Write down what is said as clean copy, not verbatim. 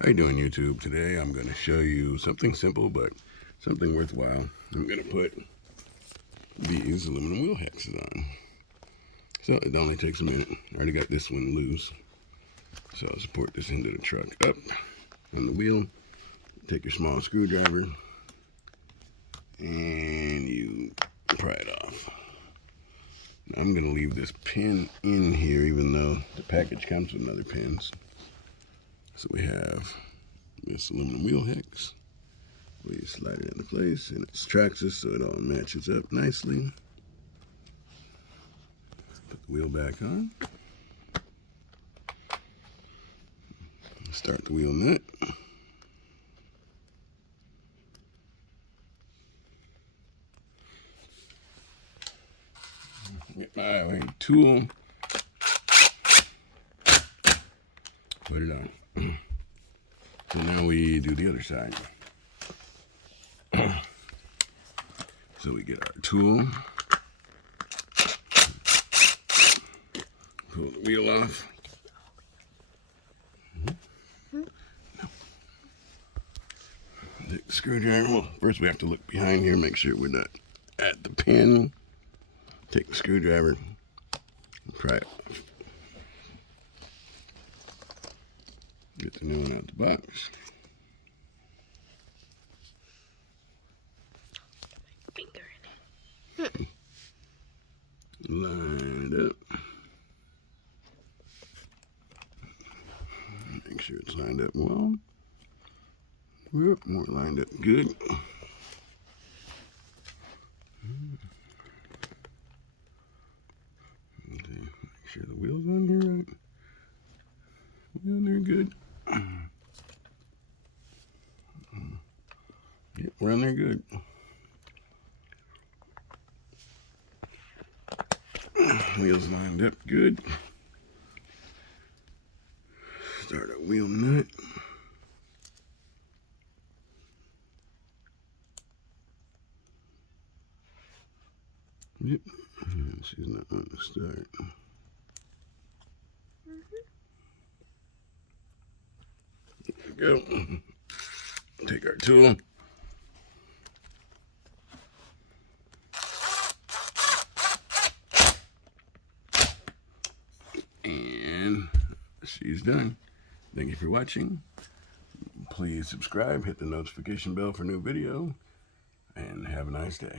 How you doing, YouTube? Today I'm going to show you something simple but something worthwhile. I'm going to put these aluminum wheel hexes on. So it only takes a minute. I already got this one loose. So I'll support this into the truck up on the wheel. Take your small screwdriver and you pry it off. Now I'm going to leave this pin in here even though the package comes with other pins. So we have this aluminum wheel hex. We slide it into place, and it's Traxxas, so it all matches up nicely. Put the wheel back on. Start the wheel nut. Get my tool. Put it on. So now we do the other side. So we get our tool, pull the wheel off. Take the screwdriver. Well, first we have to look behind here, make sure we're not at the pin. Take the screwdriver and pry it off. Get the new one out the box. Finger in it. Line it up. Make sure it's lined up well. Yep, more lined up good. Okay, make sure the wheel's on here right. Wheel on there good. Yep, we're on there good. Wheels lined up good. Start a wheel nut. Yep, she's not on the start. There we go. Take our tool. And she's done. Thank you for watching. Please subscribe, hit the notification bell for new video, and have a nice day.